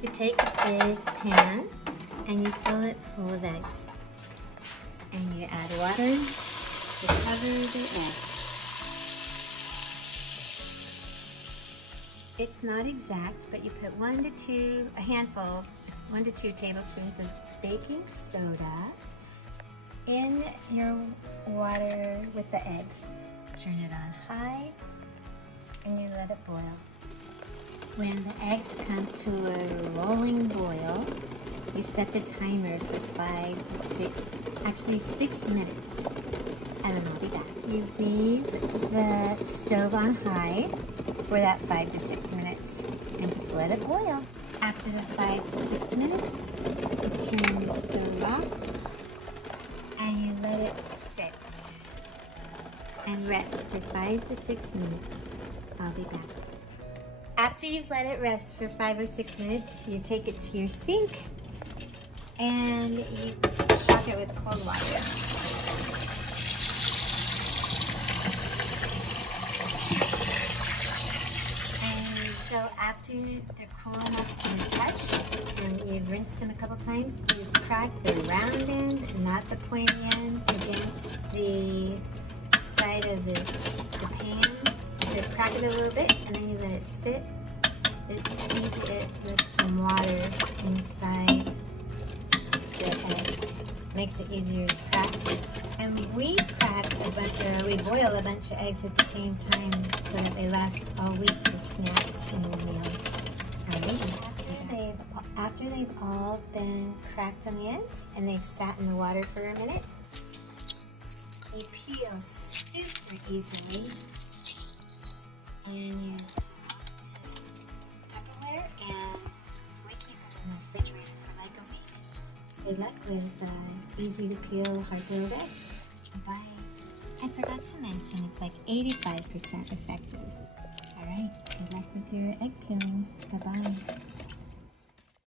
You take a big pan and you fill it full of eggs. And you add water to cover the eggs. It's not exact, but you put 1 to 2 tablespoons of baking soda in your water with the eggs. Turn it on high and you let it boil. When the eggs come to a rolling boil, you set the timer for 6 minutes, and then I'll be back. You leave the stove on high for that 5 to 6 minutes and just let it boil. After the 5 to 6 minutes, you turn the stove off and you let it sit and rest for 5 to 6 minutes. I'll be back. After you've let it rest for 5 or 6 minutes, you take it to your sink and you shock it with cold water. And so after they're cool enough to the touch, and you've rinsed them a couple times, you crack the round end, not the pointy end, against the side of the pan to crack it a little bit, and then you let it sit. Squeeze it with some water inside the eggs. Makes it easier to crack. And we boil a bunch of eggs at the same time so that they last all week for snacks and meals. After they've all been cracked on the end and they've sat in the water for a minute, they peel super easily. And you and we keep them in the refrigerator for like a week. Good luck with easy to peel hard-boiled eggs. Bye. I forgot to mention it's like 85% effective. Alright, good luck with your egg peeling. Bye-bye.